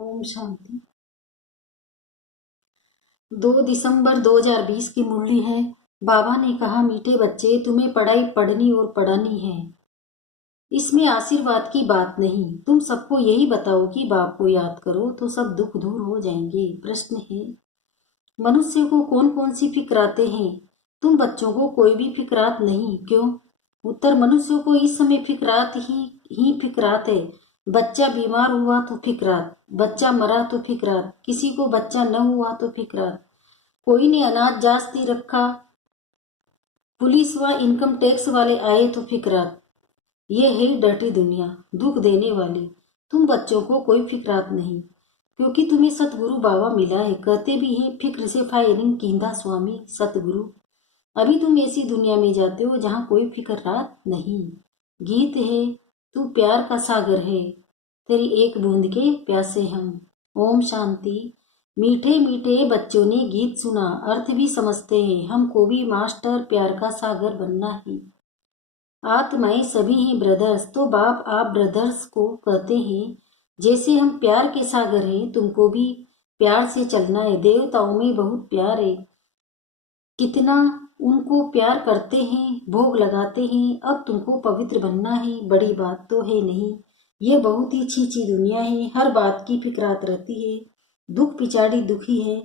ओम शांति। 2 दिसंबर 2020 की मुरली है। बाबा ने कहा, मीठे बच्चे, तुम्हें पढ़ाई पढ़नी और पढ़ानी है। इसमें आशीर्वाद की बात नहीं। तुम सबको यही बताओ कि बाप को याद करो तो सब दुख दूर हो जाएंगे। प्रश्न है, मनुष्य को कौन कौन सी फिक्राते हैं? तुम बच्चों को कोई भी फिक्रात नहीं, क्यों? उत्तर, मनुष्य को इस समय फिक्रात ही फिक्रात है। बच्चा बीमार हुआ तो फिक्रात, बच्चा मरा तो फिक्रात, किसी को बच्चा न हुआ तो फिक्रात, कोई ने अनाज जास्ती रखा, पुलिस व इनकम टैक्स वाले आए तो फिक्रात। ये है डर्टी दुनिया, दुख देने वाली। तुम बच्चों को कोई फिक्रात नहीं, क्योंकि तुम्हें सतगुरु बाबा मिला है। कहते भी हैं, फिक्र से फायरिंग कींदा स्वामी सतगुरु। अभी तुम ऐसी दुनिया में जाते हो जहाँ कोई फिक्रात नहीं। गीत है, तू प्यार का सागर है, तेरी एक बूंद के प्यासे हम। ओम शांति। मीठे मीठे बच्चों ने गीत सुना, अर्थ भी समझते हैं। हमको भी मास्टर प्यार का सागर बनना है। आत्माएं सभी हैं ब्रदर्स, तो बाप आप ब्रदर्स को कहते हैं। जैसे हम प्यार के सागर हैं, तुमको भी प्यार से चलना है। देवताओं में बहुत प्यार है, कितना उनको प्यार करते हैं, भोग लगाते हैं। अब तुमको पवित्र बनना है, बड़ी बात तो है नहीं। ये बहुत ही छींची दुनिया है, हर बात की फिक्रात रहती है। दुख पिछाड़ी दुखी है,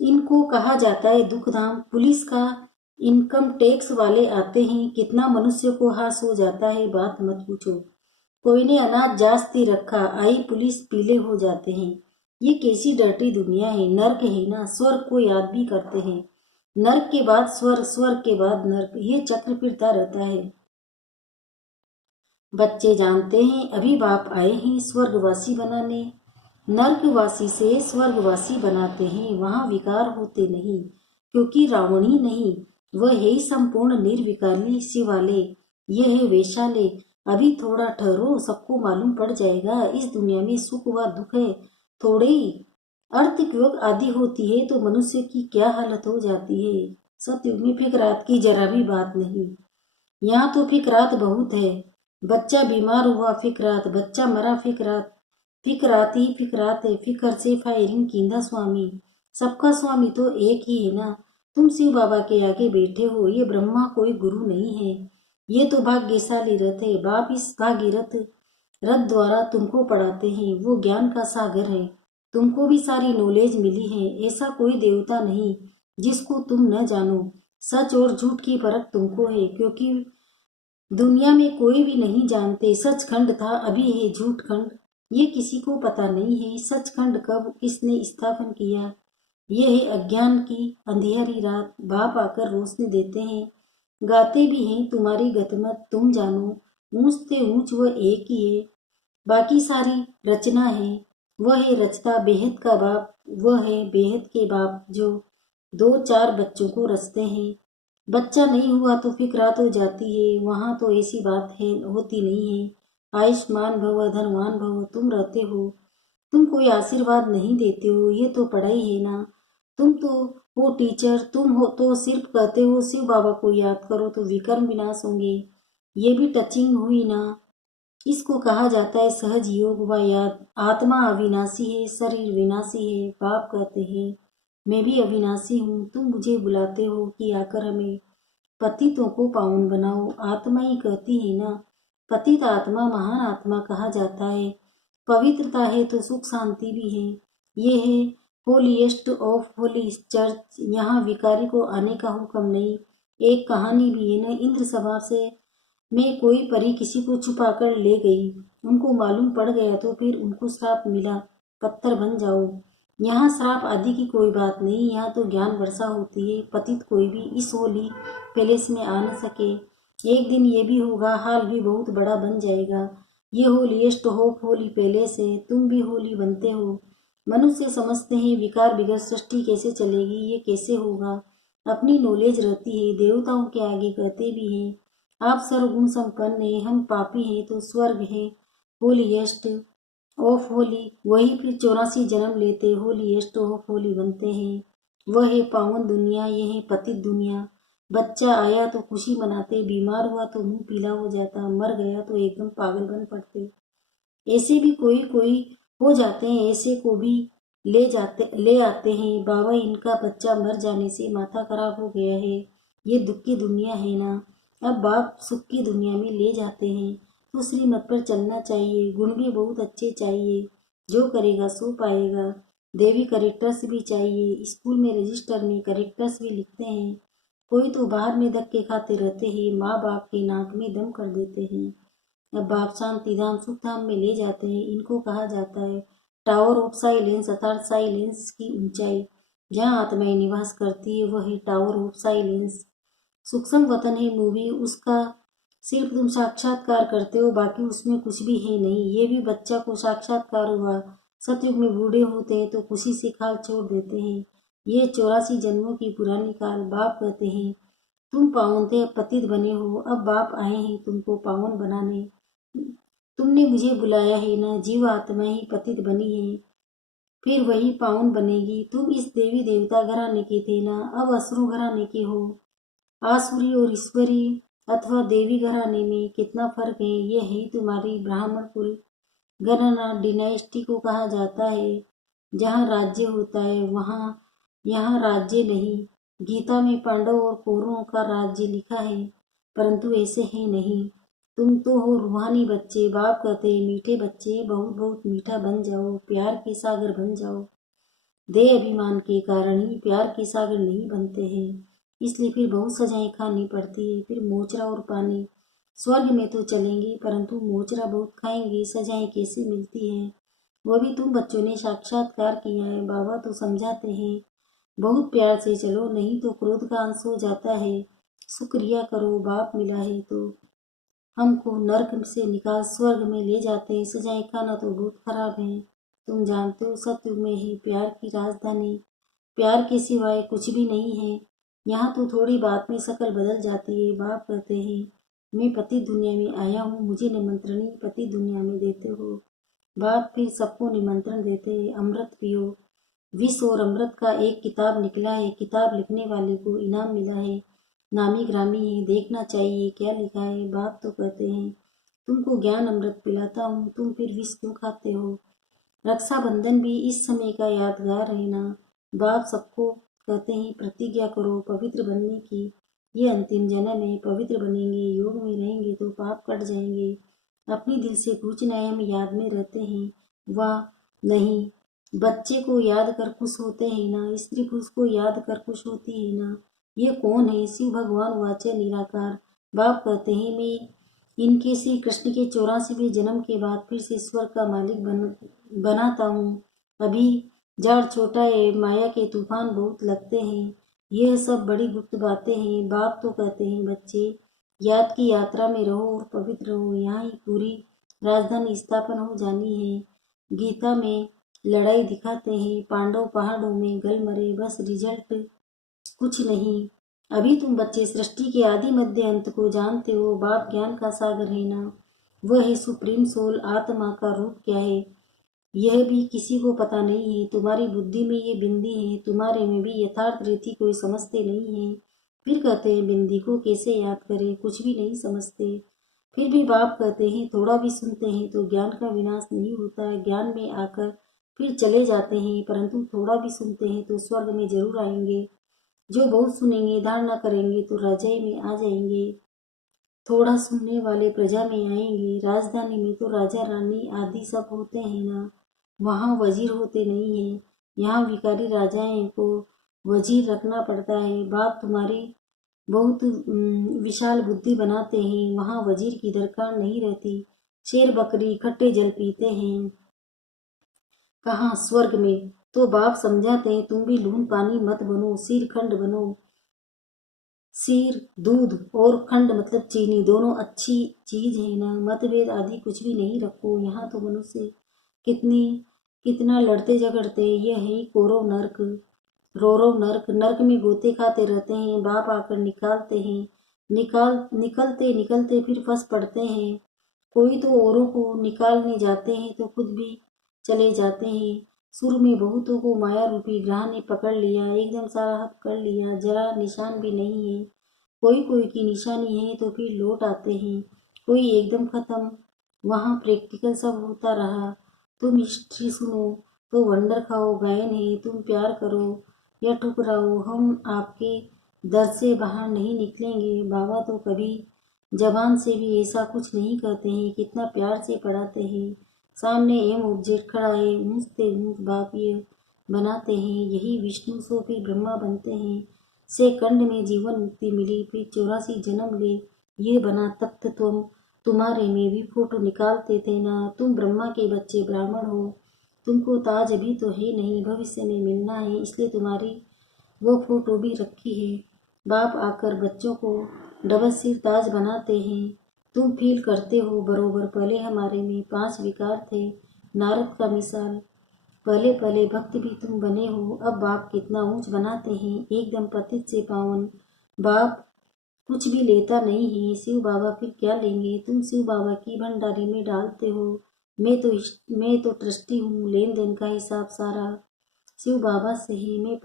इनको कहा जाता है दुखधाम। पुलिस का इनकम टैक्स वाले आते हैं, कितना मनुष्य को हास हो जाता है, बात मत पूछो। कोई ने अनाज जास्ती रखा, आई पुलिस, पीले हो जाते हैं। ये कैसी डर्टी दुनिया है। नर्क है ना, स्वर्ग को याद भी करते हैं। नर्क के बाद स्वर्ग, स्वर्ग के बाद नर्क, ये चक्र फिरता रहता है। बच्चे जानते हैं, अभी बाप आए हैं स्वर्गवासी बनाने। नर्कवासी से स्वर्गवासी बनाते हैं, वहां विकार होते नहीं, क्योंकि रावण ही नहीं, वह है संपूर्ण निर्विकारी शिवालय। ये है वैशाले। अभी थोड़ा ठहरो, सबको मालूम पड़ जाएगा। इस दुनिया में सुख व दुख है, थोड़े ही। अर्थ योग आदि होती है तो मनुष्य की क्या हालत हो जाती है। सतयुग में फिक्रात की जरा भी बात नहीं। यहाँ तो फिक्रात बहुत है। बच्चा बीमार हुआ फिक्रात, बच्चा मरा फिक्रात, फिक्रात ही फिक्रात है। फिक्र से फायरिंग कींदा स्वामी। सबका स्वामी तो एक ही है ना। तुम शिव बाबा के आगे बैठे हो, ये ब्रह्मा कोई गुरु नहीं है। ये तो भाग्यशाली रथ है। बाप इस भागीरथ रथ द्वारा तुमको पढ़ाते हैं। वो ज्ञान का सागर है, तुमको भी सारी नॉलेज मिली है। ऐसा कोई देवता नहीं जिसको तुम न जानो। सच और झूठ की फर्क तुमको है, क्योंकि दुनिया में कोई भी नहीं जानते। सचखंड था, अभी है झूठखंड, ये किसी को पता नहीं है। सचखंड कब किसने स्थापन किया, ये है अज्ञान की अंधेरी रात। बाप आकर रोशनी देते हैं, गाते भी हैं, तुम्हारी गतमत तुम जानो। ऊंचते ऊंच वह एक ही है, बाकी सारी रचना है। वह है रचता बेहद का बाप, वह है बेहद के बाप जो 2-4 बच्चों को रचते हैं। बच्चा नहीं हुआ तो फिक्रात हो जाती है, वहां तो ऐसी बात है होती नहीं है। आयुष्मान भव, धनवान भव, तुम रहते हो, तुम कोई आशीर्वाद नहीं देते हो। ये तो पढ़ाई है ना। तुम तो हो टीचर, तुम हो तो सिर्फ कहते हो शिव बाबा को याद करो तो विकर्म विनाश होंगे। ये भी टचिंग हुई ना। इसको कहा जाता है सहज योग व याद। आत्मा अविनाशी है, शरीर विनाशी है। बाप कहते हैं, मैं भी अविनाशी हूँ। तुम मुझे बुलाते हो कि आकर हमें पतितों को पावन बनाओ। आत्मा ही कहती है ना। पतित आत्मा महान आत्मा कहा जाता है। पवित्रता है तो सुख शांति भी है। ये है होलीएस्ट ऑफ होली चर्च। यहाँ विकारी को आने का हुक्म नहीं। एक कहानी भी है न, इंद्र सभा से में कोई परी किसी को छुपा कर ले गई। उनको मालूम पड़ गया तो फिर उनको श्राप मिला, पत्थर बन जाओ। यहाँ श्राप आदि की कोई बात नहीं, यहाँ तो ज्ञान वर्षा होती है। पतित कोई भी इस होली पैलेस में आ न सके। एक दिन ये भी होगा, हाल भी बहुत बड़ा बन जाएगा। ये होलीएस्ट होप होली पैलेस है, तुम भी होली बनते हो। मनुष्य समझते हैं विकार बिगड़ सृष्टि कैसे चलेगी, ये कैसे होगा। अपनी नॉलेज रहती है, देवताओं के आगे कहते भी हैं आप सर्वगुण संपन्न है, हम पापी हैं तो स्वर्ग है। होलीएस्ट ऑफ होली, वही फिर 84 जन्म लेते होलीएस्ट ऑफ होली बनते हैं। वह है पावन दुनिया, ये है पतित दुनिया। बच्चा आया तो खुशी मनाते, बीमार हुआ तो मुंह पीला हो जाता, मर गया तो एकदम पागल बन पड़ते। ऐसे भी कोई कोई हो जाते हैं, ऐसे को भी ले आते हैं। बाबा, इनका बच्चा मर जाने से माथा खराब हो गया है, ये दुख की दुनिया है ना। अब बाप सुख की दुनिया में ले जाते हैं तो श्रीमत पर चलना चाहिए। गुण भी बहुत अच्छे चाहिए, जो करेगा सो पाएगा। देवी करेक्टर्स भी चाहिए, स्कूल में रजिस्टर में करेक्टर्स भी लिखते हैं। कोई तो बाहर में धक्के खाते रहते हैं, माँ बाप की नाक में दम कर देते हैं। अब बाप शांति धाम सुख धाम में ले जाते हैं। इनको कहा जाता है टावर ऑफ साइलेंस, अर्थात साइलेंस की ऊंचाई। जहाँ आत्माएं निवास करती है वह है टावर ऑफ साइलेंस। सूक्ष्म वतन है मूवी, उसका सिर्फ तुम साक्षात्कार करते हो, बाकी उसमें कुछ भी है नहीं। ये भी बच्चा को साक्षात्कार हुआ। सतयुग में बूढ़े होते हैं तो खुशी से खाल छोड़ देते हैं। ये 84 जन्मों की पुरानी काल। बाप कहते हैं तुम पावन थे, अब पतित बने हो। अब बाप आए हैं तुमको पावन बनाने। तुमने मुझे बुलाया है ना, जीव आत्मा ही पतित बनी है, फिर वही पावन बनेगी। तुम इस देवी देवता घराने के थे ना, अब असुर घराने के हो। आसुरी और ईश्वरी अथवा देवी घराने में कितना फर्क है। ये है तुम्हारी ब्राह्मण कुल गणना डिनाइस्टी को कहा जाता है। जहाँ राज्य होता है वहाँ यहाँ राज्य नहीं। गीता में पांडव और कौरवों का राज्य लिखा है, परंतु ऐसे है नहीं। तुम तो हो रूहानी बच्चे। बाप कहते हैं मीठे बच्चे, बहुत बहुत मीठा बन जाओ, प्यार के सागर बन जाओ। देह अभिमान के कारण ही प्यार के सागर नहीं बनते हैं, इसलिए फिर बहुत सजाएं खानी पड़ती है। फिर मोचरा और पानी। स्वर्ग में तो चलेंगे, परंतु मोचरा बहुत खाएंगे, सजाएं कैसे मिलती है। वो भी तुम बच्चों ने साक्षात्कार किया है। बाबा तो समझाते हैं बहुत प्यार से चलो, नहीं तो क्रोध का अंश हो जाता है। शुक्रिया करो, बाप मिला है तो हमको नर्क से निकाल स्वर्ग में ले जाते हैं। सजाएं खाना तो बहुत खराब है। तुम जानते हो सत्युग में ही प्यार की राजधानी। प्यार के सिवाय कुछ भी नहीं है। यहाँ तो थोड़ी बात में शकल बदल जाती है। बाप कहते हैं मैं पति दुनिया में आया हूँ, मुझे निमंत्रण ही पति दुनिया में देते हो। बाप फिर सबको निमंत्रण देते हैं अमृत पियो। विष और अमृत का एक किताब निकला है, किताब लिखने वाले को इनाम मिला है। नामी ग्रामी है, देखना चाहिए क्या लिखा है। बाप तो कहते हैं तुमको ज्ञान अमृत पिलाता हूँ, तुम फिर विष क्यों खाते हो। रक्षाबंधन भी इस समय का यादगार है ना। बाप सबको कहते हैं प्रतिज्ञा करो पवित्र बनने की। ये अंतिम जन्म है, पवित्र बनेंगे, योग में रहेंगे तो पाप कट जाएंगे। अपने दिल से पूछना है हम याद में रहते हैं वाह नहीं। बच्चे को याद कर खुश होते हैं ना, स्त्री पुरुष को याद कर खुश होती है ना। ये कौन है। शिव भगवान वाचे निराकार। बाप कहते हैं मैं इनके श्री कृष्ण के 84वें जन्म के बाद फिर से ईश्वर का मालिक बनाता हूँ। अभी झाड़ छोटा है, माया के तूफान बहुत लगते हैं। यह सब बड़ी गुप्त बातें हैं। बाप तो कहते हैं बच्चे याद की यात्रा में रहो और पवित्र रहो, यहाँ ही पूरी राजधानी स्थापन हो जानी है। गीता में लड़ाई दिखाते हैं, पांडव पहाड़ों में गल मरे, बस रिजल्ट कुछ नहीं। अभी तुम बच्चे सृष्टि के आदि मध्य अंत को जानते हो। बाप ज्ञान का सागर है ना, वह है सुप्रीम सोल। आत्मा का रूप क्या है यह भी किसी को पता नहीं है। तुम्हारी बुद्धि में ये बिंदी है, तुम्हारे में भी यथार्थ रीति कोई समझते नहीं है। फिर कहते हैं बिंदी को कैसे याद करें, कुछ भी नहीं समझते। फिर भी बाप कहते हैं थोड़ा भी सुनते हैं तो ज्ञान का विनाश नहीं होता है। ज्ञान में आकर फिर चले जाते हैं, परंतु थोड़ा भी सुनते हैं तो स्वर्ग में जरूर आएंगे। जो बहुत सुनेंगे धारणा करेंगे तो राजाई में आ जाएंगे। थोड़ा सुनने वाले प्रजा में आएंगे। राजधानी में तो राजा रानी आदि सब होते हैं ना, वहाँ वजीर होते नहीं हैं। यहाँ भिखारी राजाएं को वजीर रखना पड़ता है। बाप तुम्हारी बहुत विशाल बुद्धि बनाते हैं, वहाँ वजीर की दरकार नहीं रहती। शेर बकरी खट्टे जल पीते हैं कहाँ, स्वर्ग में। तो बाप समझाते हैं तुम भी लून पानी मत बनो, सिर खंड बनो। सिर दूध और खंड मतलब चीनी, दोनों अच्छी चीज है ना। मतभेद आदि कुछ भी नहीं रखो। यहाँ तो मनुष्य कितनी कितना लड़ते झगड़ते। यह है कौरव नर्क, रौरव नर्क। नर्क में गोते खाते रहते हैं, बाप आकर निकालते हैं। निकलते निकलते फिर फंस पड़ते हैं। कोई तो औरों को निकालने जाते हैं तो खुद भी चले जाते हैं। शुरू में बहुतों को माया रूपी ग्रह ने पकड़ लिया, एकदम सारा हक कर लिया, जरा निशान भी नहीं है। कोई कोई की निशानी है तो फिर लौट आते हैं, कोई एकदम खत्म। वहाँ प्रैक्टिकल सब होता रहा। तुम हिस्ट्री सुनो तो वंडर खाओ, गायन है तुम प्यार करो या ठुकराओ, हम आपके दर से बाहर नहीं निकलेंगे। बाबा तो कभी जबान से भी ऐसा कुछ नहीं कहते हैं, कितना प्यार से पढ़ाते हैं। सामने एम ऑब्जेक्ट खड़ा है, ऊँचते ऊँच बाप ये बनाते हैं, यही विष्णु सो फिर ब्रह्मा बनते हैं। से कंड में जीवन मुक्ति मिली, फिर 84 जन्म ले ये बना तख्त तुम। तुम्हारे में भी फोटो निकालते थे ना, तुम ब्रह्मा के बच्चे ब्राह्मण हो। तुमको ताज अभी तो है नहीं, भविष्य में मिलना है, इसलिए तुम्हारी वो फोटो भी रखी है। बाप आकर बच्चों को डबल सिर ताज बनाते हैं। तुम फील करते हो बरोबर, पहले हमारे में 5 विकार थे, नारद का मिसाल। पहले पहले भक्त भी तुम बने हो, अब बाप कितना ऊंच बनाते हैं, एकदम पतित से पावन। बाप कुछ भी लेता नहीं है, शिव बाबा फिर क्या लेंगे? तुम शिव बाबा की भंडारी में डालते हो। मैं तो ट्रस्टी हूँ, लेन देन का हिसाब सारा शिव बाबा से ही। मैं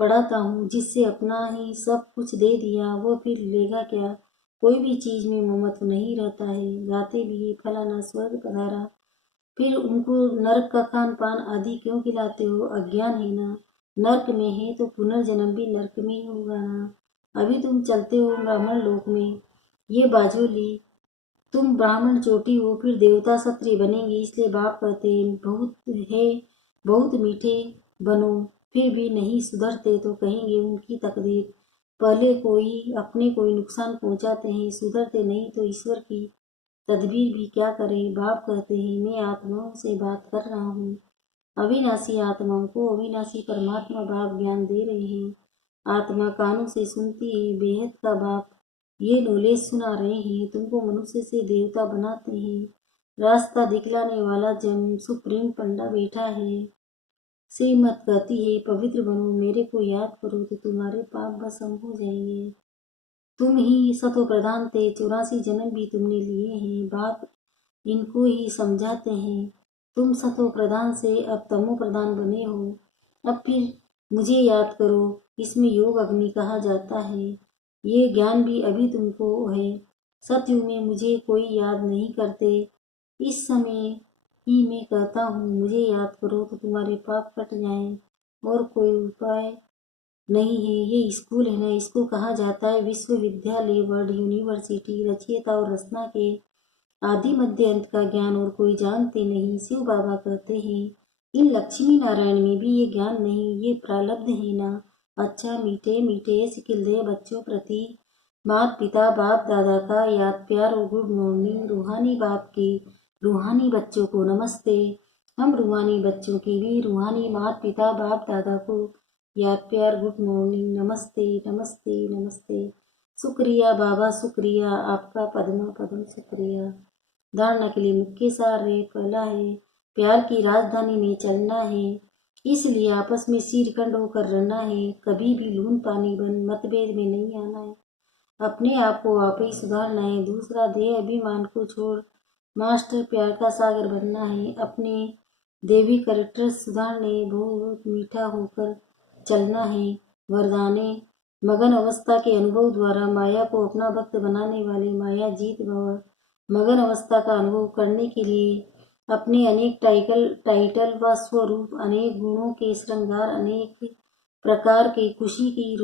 पढ़ाता हूँ जिससे अपना ही सब कुछ दे दिया, वो फिर लेगा क्या? कोई भी चीज में ममत्व नहीं रहता है। गाते भी है फलाना स्वर्ग पधारा, फिर उनको नरक का खान पान आदि क्यों खिलाते हो? अज्ञान है ना। नरक में है तो पुनर्जन्म भी नरक में ही होगा ना। अभी तुम चलते हो ब्राह्मण लोक में, ये बाजोली। तुम ब्राह्मण चोटी हो, फिर देवता क्षत्रिय बनेंगे, इसलिए बाप कहते हैं बहुत है, बहुत मीठे बनो। फिर भी नहीं सुधरते तो कहेंगे उनकी तकदीर। पहले कोई अपने कोई नुकसान पहुंचाते हैं, सुधरते नहीं तो ईश्वर की तदबीर भी क्या करें। बाप कहते हैं मैं आत्माओं से बात कर रहा हूँ, अविनाशी आत्माओं को अविनाशी परमात्मा बाप ज्ञान दे रहे हैं। आत्मा कानों से सुनती है, बेहद का बाप ये नॉलेज सुना रहे हैं। तुमको मनुष्य से देवता बनाते हैं, रास्ता दिखलाने वाला जम सुप्रीम पंडा बैठा है। श्रीमत कहती है पवित्र बनो, मेरे को याद करो तो तुम्हारे पाप भस्म हो जाएंगे। तुम ही सतो प्रधान थे, 84 जन्म भी तुमने लिए हैं। बाप इनको ही समझाते हैं, तुम सतो प्रधान से अब तमो प्रधान बने हो। अब फिर मुझे याद करो, इसमें योग अग्नि कहा जाता है। ये ज्ञान भी अभी तुमको है। सतयुग में मुझे कोई याद नहीं करते, इस समय ही मैं कहता हूँ मुझे याद करो तो तुम्हारे पाप कट जाएं, और कोई उपाय नहीं है। ये स्कूल है ना, इसको कहा जाता है विश्वविद्यालय, वर्ल्ड यूनिवर्सिटी। रचयिता और रचना के आदि मध्य अंत का ज्ञान और कोई जानते नहीं। शिव बाबा कहते हैं इन लक्ष्मी नारायण में भी ये ज्ञान नहीं, ये प्रारब्ध है ना। अच्छा मीठे मीठे सिखिल दे बच्चों प्रति माता पिता बाप दादा का याद प्यार और गुड मॉर्निंग। रूहानी बाप के रूहानी बच्चों को नमस्ते। हम रूहानी बच्चों की भी रूहानी माता पिता बाप दादा को याद प्यार गुड मॉर्निंग, नमस्ते नमस्ते नमस्ते। शुक्रिया बाबा शुक्रिया, आपका पद्मा पद्म शुक्रिया। धारणा के लिए मुख्य सार है, पहला है प्यार की राजधानी में चलना है, इसलिए आपस में सिरखंड होकर रहना है। कभी भी लून पानी बन मतभेद में नहीं आना है, अपने आप को आप ही सुधारना है। दूसरा देह अभिमान को छोड़ मास्टर प्यार का सागर बनना है, अपने देवी करेक्टर सुधारने, बहुत मीठा होकर चलना है। वरदाने मगन अवस्था के अनुभव द्वारा माया को अपना भक्त बनाने वाले माया जीत भव। मगन अवस्था का अनुभव करने के लिए अपने अनेक टाइटल व स्वरूप, अनेक गुणों के श्रृंगार, अनेक प्रकार के खुशी की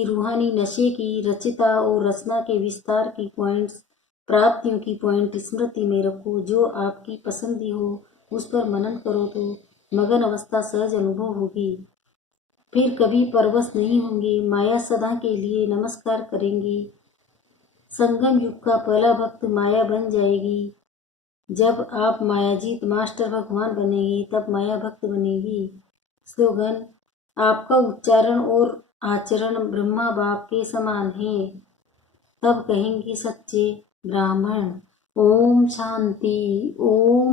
रूहानी नशे की रचिता और रचना के विस्तार की पॉइंट्स, प्राप्तियों की पॉइंट स्मृति में रखो। जो आपकी पसंदी हो उस पर मनन करो तो मगन अवस्था सहज अनुभव होगी। फिर कभी परवश नहीं होंगे, माया सदा के लिए नमस्कार करेंगी। संगम युग का पहला भक्त माया बन जाएगी। जब आप मायाजीत मास्टर भगवान बनेंगे तब माया भक्त बनेगी। स्लोगन, आपका उच्चारण और आचरण ब्रह्मा बाप के समान है, तब कहेंगे सच्चे ब्राह्मण। ओम शांति। ओम